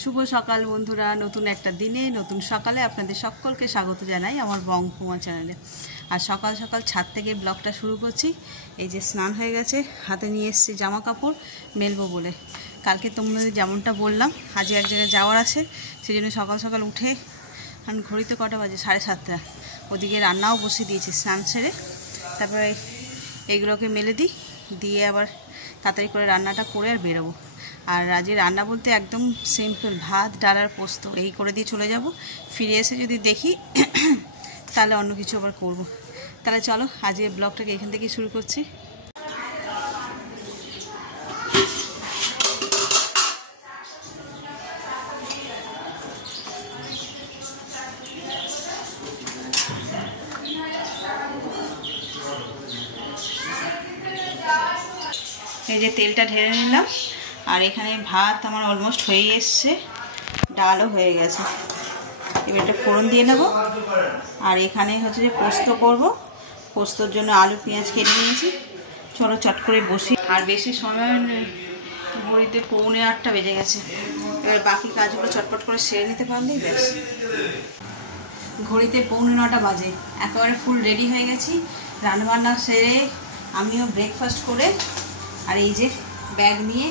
শুভ সকাল বন্ধুরা, নতুন একটা দিনে নতুন সকালে আপনাদের সকলকে স্বাগত জানাই আমার বঙ্গকুমা চ্যানেলে। আর সকাল সকাল ছাদ থেকে ব্লগটা শুরু করছি। এই যে স্নান হয়ে গেছে, হাতে নিয়ে এসেছি জামা কাপড় মেলবো বলে। কালকে তোমাদের যেমনটা বললাম আজ এক জায়গায় যাওয়ার আছে, সেই জন্য সকাল সকাল উঠে আমি ঘড়িতে কটা বাজে 7:30, ওদিকে রান্নাও বসিয়ে দিয়েছি স্নান সেরে। তারপরে এইগুলোকে মেলে দিই, দিয়ে আবার তাড়াতাড়ি করে রান্নাটা করে আর বেরোবো। আর আজকে রান্না বলতে একদম সিম্পল, ভাত ডাল আর পোস্ত এই করে দিয়ে চলে যাব। ফিরে এসে যদি দেখি তাহলে অন্য কিছু আবার করব। তাহলে চলো আজকে ব্লগটাকে এখান থেকেই শুরু করছি। এই যে তেলটা ঢেলে নিলাম, আর এখানে ভাত আমার অলমোস্ট হয়ে এসছে, ডালও হয়ে গেছে। এবার একটা ফোড়ন দিয়ে নেব। আর এখানে হচ্ছে যে পোস্ত করব, পোস্তর জন্য আলু পেঁয়াজ কেটে নিয়েছি। চলো চট করে বসি। আর বেশি সময় নেই, ঘড়িতে 7:45 বেজে গেছে। এবার বাকি কাজগুলো চটপট করে সেরে নিতে পারলেই ব্যাস। ঘড়িতে 9:45 বাজে, একেবারে ফুল রেডি হয়ে গেছি। রান্নাবান্না সেরে আমিও ব্রেকফাস্ট করে আর এই যে ব্যাগ নিয়ে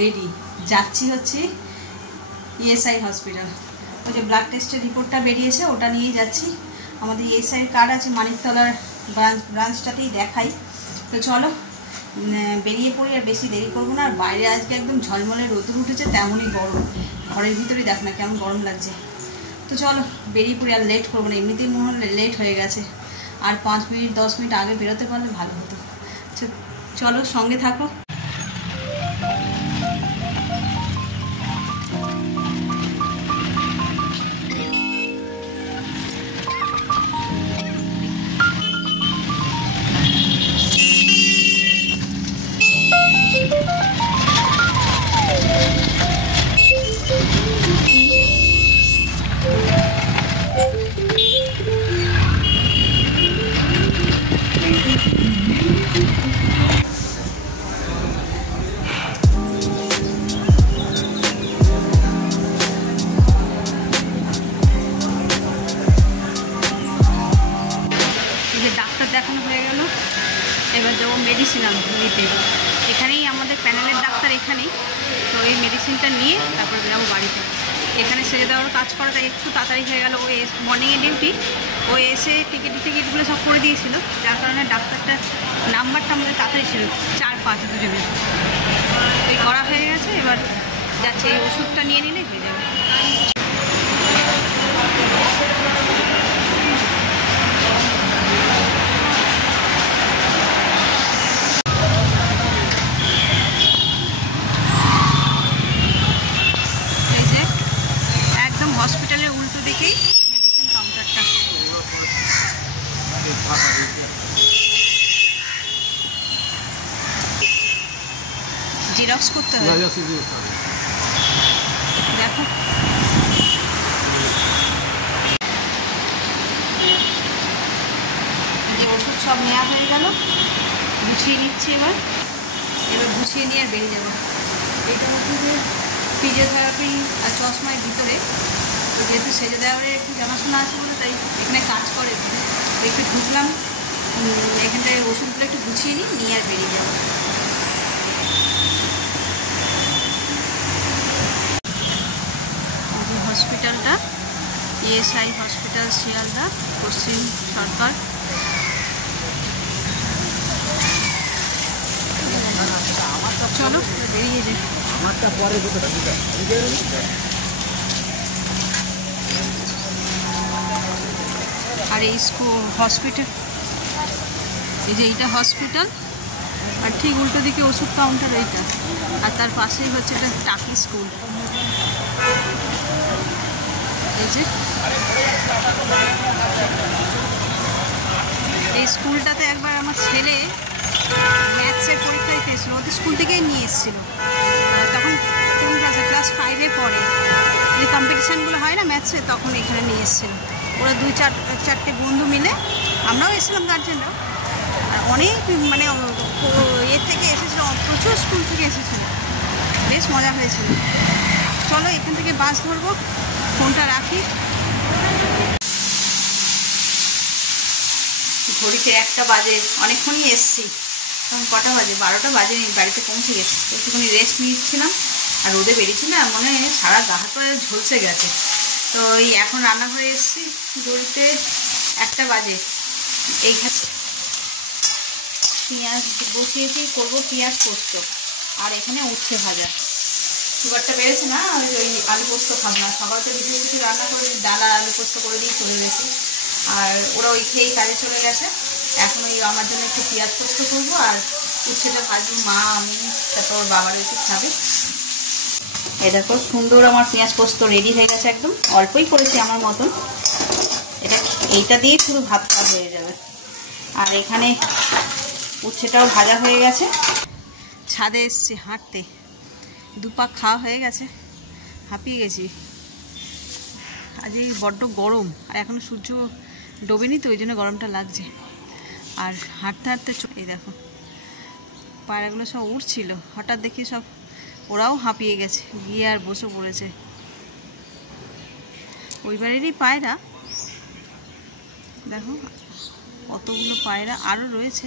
রেডি যাচ্ছি হচ্ছে ইএসআই হসপিটাল। ওই যে ব্লাড টেস্টের রিপোর্টটা বেরিয়েছে, ওটা নিয়ে যাচ্ছি। আমাদের ইএসআই কার্ড আছে মানিকতলার ব্রাঞ্চটাতেই দেখাই। তো চলো বেরিয়ে পড়ি, আর বেশি দেরি করবো না। আর বাইরে আজকে একদম ঝলমলে রোদ্দুর উঠেছে, তেমনই গরম। ঘরের ভিতরেই দেখ না কেমন গরম লাগছে। তো চলো বেরিয়ে পড়ি, আর লেট করবো না, এমনিতেই মনে হলে লেট হয়ে গেছে। আর 5 মিনিট 10 মিনিট আগে বেরোতে পারলে ভালো হতো। চলো সঙ্গে থাকো। দেখানো হয়ে গেল, এবার যাবো মেডিসিন নিতে। এখানেই আমাদের প্যানেলের ডাক্তার এখানেই। তো এই মেডিসিনটা নিয়ে তারপরে যাবো বাড়িতে। এখানে সেরে দেওয়ার কাজ করাটা একটু তাড়াতাড়ি হয়ে গেল। ও মর্নিংয়ে ডিউটি, ও এসে টিকিটগুলো সব করে দিয়েছিল, যার কারণে ডাক্তারটার নাম্বারটা আমাদের তাড়াতাড়ি ছিল 4-5 দুজনের। এই করা হয়ে গেছে, এবার যাচ্ছে এই ওষুধটা নিয়ে নিলে হয়ে যাবে। হসপিটালের উল্টো দিকেই মেডিসিন কাউন্টারটা। জেরক্স করতে হবে, দেখো। যে ওষুধ সব নেওয়া হয়ে গেল, গুছিয়ে নিচ্ছি। এবার গুছিয়ে নিয়ে আর বেরিয়ে যাবো। এটা হচ্ছে যে ফিজিওথেরাপি আর চশমার ভিতরে। তো যেহেতু সেজে দেওয়ার একটু জানাশোনা আছে বলে তাই এখানে কাজ করে, একটু ঢুকলাম। এখানটায় ওষুধগুলো একটু গুছিয়ে নিয়ে আর বেরিয়ে যাব। হসপিটালটা ইএসআই হসপিটাল শিয়ালদা, পশ্চিম সরকার। চলো বেরিয়ে যাই। আর এই হসপিটাল, এই যে এইটা হসপিটাল, আর ঠিক উল্টো দিকে ওষুধ কাউন্টার এইটা, আর তার পাশেই হচ্ছে এটা টাকি স্কুল। এই যে এই স্কুলটাতে একবার আমার ছেলে ম্যাথসের পরীক্ষায় পেয়েছিল, ওদের স্কুল থেকেই নিয়ে এসেছিলো। তখন কোন ক্লাসে, ক্লাস 5-এ পড়ে। যে কম্পিটিশানগুলো হয় না ম্যাথসে, তখন এখানে নিয়ে এসেছিলো। ওরা 2-4টে বন্ধু মিলে, আমরাও এসেছিলাম গার্জেনরাও। আর অনেক মানে এর থেকে এসেছিলো, প্রচুর স্কুল থেকে এসেছিলো, বেশ মজা হয়েছিল। চলো এখান থেকে বাস ধরবো, ফোনটা রাখি। ঘড়িতে 1টা বাজে, অনেকক্ষণই এসছি। তখন কটা বাজে? 12টা বাজে, বাড়িতে পৌঁছে গেছি। একটুখানি রেস্ট নিচ্ছিলাম, আর রোদে বেরিয়েছি না, মনে সারা গা হাত পায়ে ঝলসে গেছে। তো এই এখন রান্নাঘরে এসছি, ঘড়িতে 1টা বাজে। এইখানে পেঁয়াজ বসিয়েছি, করবো পেঁয়াজ পোস্ত, আর এখানে উচ্ছে ভাজা। সুগারটা বেড়েছে না, ওই আলু পোস্ত খাবো না। সকালতে বিশেষ কিছু রান্না করে ডাল আর আলু পোস্ত করে দিয়ে চলে গেছি, আর ওরা ওই খেয়েই কাজে চলে গেছে। এখন ওই আমার জন্য একটু পেঁয়াজ পোস্ত করবো, আর উচ্ছেটা ভাজবো মা, আমি, তারপর বাবার একটু খাবে। এই দেখো সুন্দর আমার পেঁয়াজ পোস্ত রেডি হয়ে গেছে, একদম অল্পই করেছি আমার মতন। এইটা দিয়ে পুরো ভাত খাওয়া হয়ে যাবে। আর এখানে উচ্ছেটাও ভাজা হয়ে গেছে। ছাদে এসছি হাঁটতে, 2 পাক খাওয়া হয়ে গেছে, হাঁপিয়ে গেছি। আজ এই বড্ড গরম, আর এখনও সূর্য ডোবেনি, তো ওই জন্য গরমটা লাগছে। আর হাঁটতে হাঁটতে এই দেখো পায়রাগুলো সব উড়ছিল, হঠাৎ দেখি সব ওরাও হাঁপিয়ে গেছে, গিয়ে আর বসে পড়েছে। ওই বাড়িরই পায়রা, দেখো কতগুলো পায়রা আরও রয়েছে।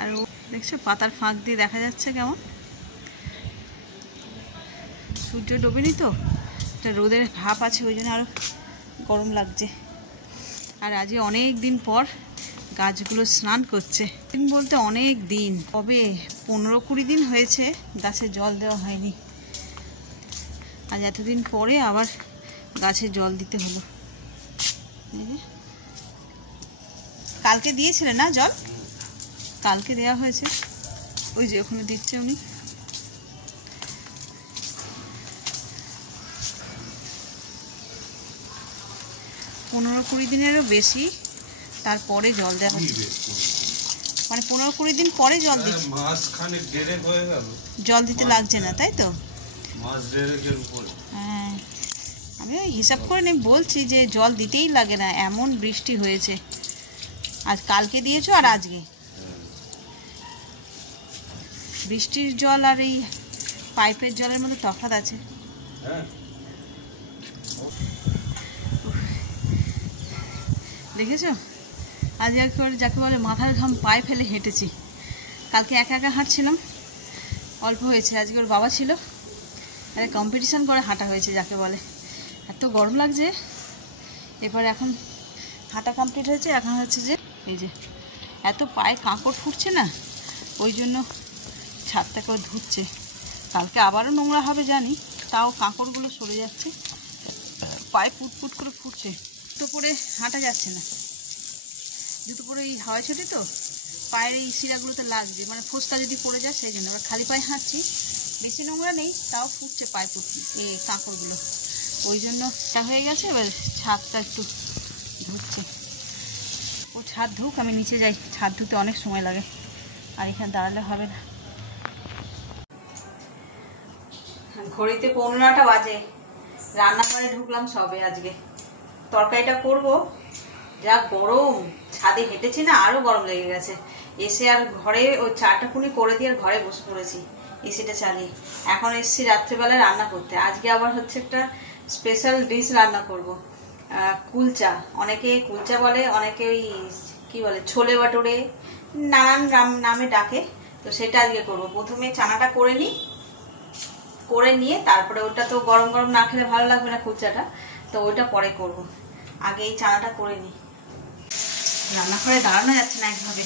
আর ও দেখছো পাতার ফাঁক দিয়ে দেখা যাচ্ছে কেমন। সূর্য ডোবেনি তো, একটা রোদের ভাপ আছে, ওই জন্য আরও গরম লাগছে। আর আজকে অনেক দিন পর গাছগুলো স্নান করছে। দিন বলতে অনেক দিন, কবে 15-20 দিন হয়েছে গাছে জল দেওয়া হয়নি। আজ এতদিন পরে আবার গাছে জল দিতে হলো। কালকে দিয়েছিলে না জল? কালকে দেওয়া হয়েছে, ওই যে ওখানে দিচ্ছে উনি। পনেরো 20 দিনেরও বেশি তারপরে জল দেওয়া হচ্ছে, মানে 15-20 দিন পরে জল দিচ্ছে। জল দিতে লাগছে না, তাই তো? হ্যাঁ, আমি ওই হিসাব করে নিয়ে বলছি যে জল দিতেই লাগে না, এমন বৃষ্টি হয়েছে। আজ কালকে দিয়েছো আর আজকে। বৃষ্টির জল আর এই পাইপের জলের মধ্যে তফাৎ আছে। দেখেছো আজ একেবারে যাকে বলে মাথার ঘাম পায়ে ফেলে হেঁটেছি। কালকে একা একা হাঁটছিলাম, অল্প হয়েছে। আজকে ওর বাবা ছিল, আরে কম্পিটিশান করে হাঁটা হয়েছে যাকে বলে। এত গরম লাগছে। এরপর এখন হাঁটা কমপ্লিট হয়েছে, এখন হচ্ছে যে এই যে এত পায়ে কাঁকড় ফুটছে না, ওই জন্য ছাদটাকেও ধুচ্ছে। কালকে আবারও নোংরা হবে জানি, তাও কাঁকড়গুলো সরে যাচ্ছে, পায়ে ফুটফুট করে ফুটছে। জুতো পরে হাঁটা যাচ্ছে না, জুতো পরে এই হাওয়া ছুটি তো পায়ের এই শিরাগুলোতে লাগছে, মানে ফোসকা যদি পড়ে যায় সেই জন্য। এবার খালি পায়ে হাঁটছি, বেশি নোংরা নেই, তাও ফুটছে পায়ে এই কাঁকড়গুলো, ওই জন্য এটা হয়ে গেছে। এবার ছাদটা একটু ধুচ্ছে। ও ছাদ ধুক, আমি নিচে যাই, ছাদ ধুতে অনেক সময় লাগে, আর এখানে দাঁড়ালে হবে না। ঘড়িতে 15টা বাজে, রান্নাঘরে ঢুকলাম সবে। আজকে তরকারিটা করব, যা গরম, ছাদে হেঁটেছি না আরো গরম লেগে গেছে। এসে আর ঘরে ওই চাটা কুনি করে দিয়ে আর ঘরে বসে পড়েছি এসিটা চালিয়ে। এখন এসছি রাত্রেবেলায় রান্না করতে। আজকে আবার হচ্ছে একটা স্পেশাল ডিশ রান্না করব, কুলচা। অনেকে কুলচা বলে, অনেকে ওই কি বলে ছোলে বাটুরে, নানান নামে ডাকে। তো সেটা আজকে করবো। প্রথমে চানাটা করে নিই, করে নিয়ে তারপরে ওটা তো গরম গরম না খেলে ভালো লাগবে না কুলচাটা, তো ওইটা পরে করব। আগে এই চানাটা করে নিই। রান্নাঘরে দাঁড়ানো যাচ্ছে না একভাবে,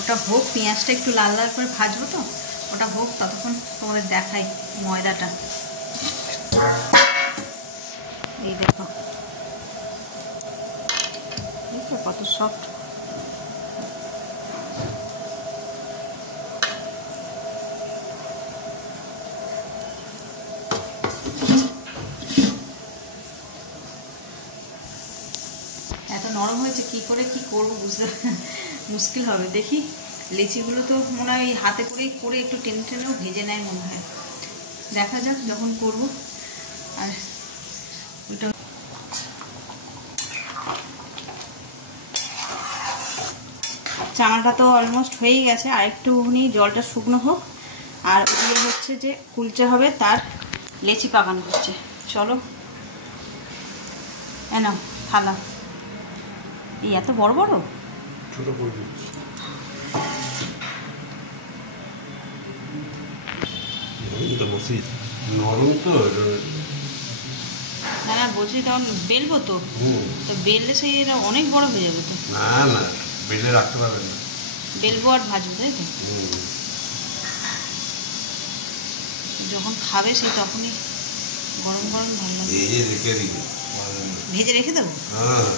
ওটা হোক, পেঁয়াজটা একটু লাল লাল করে ভাজবো, তো ওটা হোক, ততক্ষণ তোমাদের দেখাই ময়দাটা। এই দেখো কত সফট। এত নরম হয়েছে, কি করে কি করবো বুঝতে মুশকিল হবে। দেখি লিচিগুলো তো মনে হয় হাতে করেই করে একটু টেনে টেনেও ভেজে নেয় মনে হয়, দেখা যাক যখন করব। আর ওইটা চানাটা তো অলমোস্ট হয়েই গেছে, আর একটুখানি জলটা শুকনো হোক। আর ওগুলো হচ্ছে যে কুলচা হবে, তার লেচি পাকানো হচ্ছে। চলো না থালা এই এত বড় বড় ছোট করে দিচ্ছি। নরম তো না না বলছি তখন বেলবো তো তো বেললে সেই এটা অনেক বড় হয়ে যাবে তো। না না বেলে রাখতে পারবেন না, বেলবো আর ভাজবো তাই তো। যখন খাবে সেই তখনই গরম গরম ভালো লাগবে। ভেজে রেখে দিবে, ভেজে রেখে দেবো। হ্যাঁ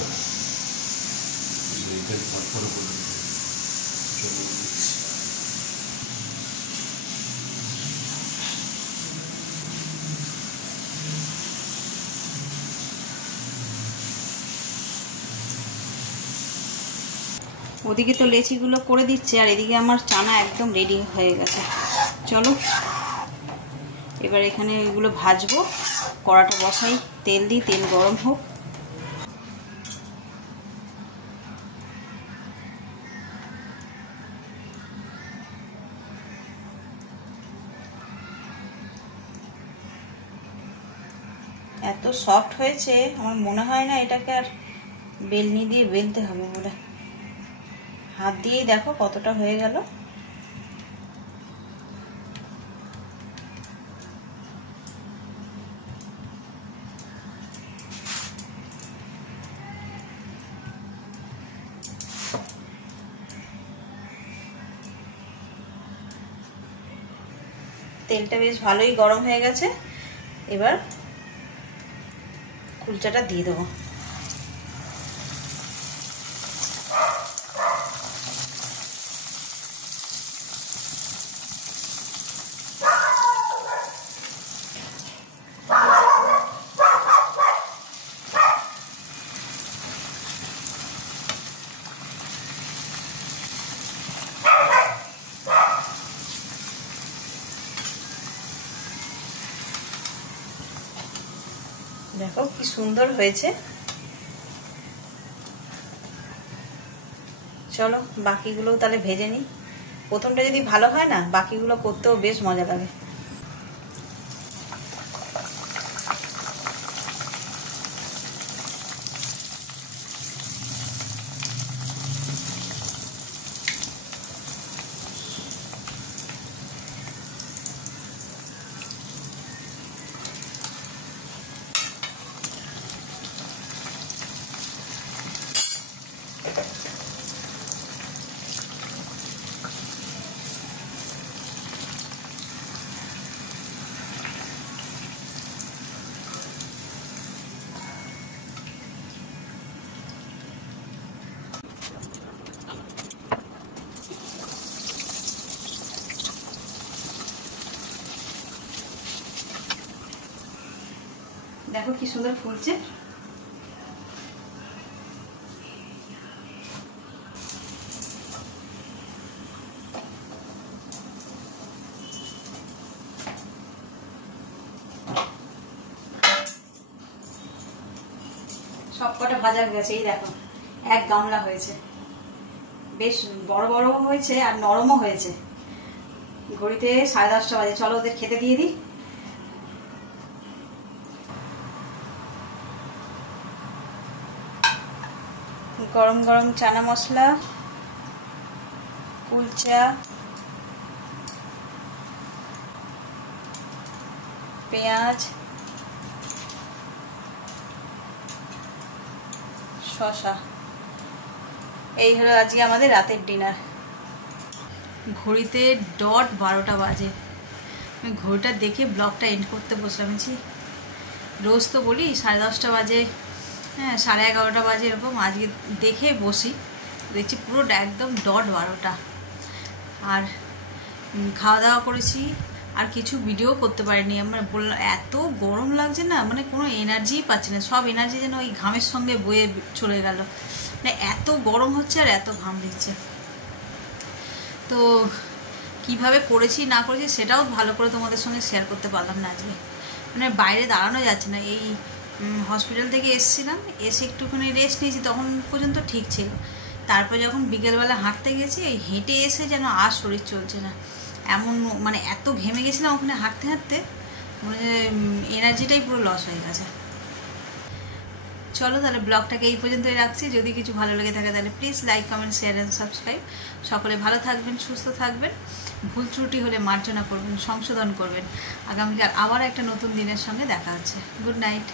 ওদিকে তো লেচিগুলো করে দিচ্ছে আর এদিকে আমার চানা একদম রেডি হয়ে গেছে। চলো এবার এখানে এগুলো ভাজবো, কড়াটা বসাই, তেল দিই, তেল গরম হোক। এত সফট হয়েছে আমার মনে হয় না এটাকে আর বেলনি দিয়ে বেলতে হবে বলে। হাত দিয়েই দেখো কতটা হয়ে গেল। তেলটা বেশ ভালোই গরম হয়ে গেছে, এবার কুলচাটা দিয়ে দেবো। দেখো কি সুন্দর হয়েছে। চলো বাকিগুলো তাহলে ভেজে নিই। প্রথমটা যদি ভালো হয় না বাকিগুলো করতেও বেশ মজা লাগে। দেখো কি সুন্দর ফুলছে। সবকটা ভাজা হয়ে গেছে, এই দেখো এক গামলা হয়েছে, বেশ বড় বড় হয়েছে আর নরমও হয়েছে। ঘড়িতে 10:30 বাজে, চলো ওদের খেতে দিয়ে দিই। গরম গরম চানা মশলা, কুলচা, পেঁয়াজ, শসা, এই হলো আজকে আমাদের রাতের ডিনার। ঘড়িতে ডট 12টা বাজে। আমি ঘড়িটা দেখে ব্লগটা এন্ড করতে বসলাম। রোজ তো বলি 10:30 বাজে, হ্যাঁ 11:30 বাজে এরকম, আজকে দেখে বসি, দেখছি পুরো একদম ডট 12টা। আর খাওয়া দাওয়া করেছি, আর কিছু ভিডিও করতে পারিনি। আমার বললাম এত গরম লাগছে না, মানে কোনো এনার্জিই পাচ্ছি না, সব এনার্জি যেন ওই ঘামের সঙ্গে বয়ে চলে গেল। মানে এত গরম হচ্ছে আর এত ঘাম দিচ্ছে। তো কিভাবে করেছি না করেছি সেটাও ভালো করে তোমাদের সঙ্গে শেয়ার করতে পারলাম না আজকে। মানে বাইরে দাঁড়ানো যাচ্ছে না। এই হসপিটাল থেকে এসেছিলাম, এসে একটুখানি রেস্ট নিয়েছি, তখন পর্যন্ত ঠিক ছিল। তারপর যখন বিকেলবেলা হাঁটতে গেছি, এই হেঁটে এসে যেন আর শরীর চলছে না, এমন মানে এত ঘেমে গেছিলাম ওখানে হাঁটতে হাঁটতে, মানে এনার্জিটাই পুরো লস হয়ে গেছে। চলো তাহলে ব্লগটাকে এই পর্যন্তই রাখছি। যদি কিছু ভালো লেগে থাকে তাহলে please like, comment, share and subscribe. সকলে ভালো থাকবেন, সুস্থ থাকবেন। ভুল ত্রুটি হলে মার্জনা করবেন, সংশোধন করবেন। আগামীকাল আবার একটা নতুন দিনের সঙ্গে দেখা হচ্ছে। Good night.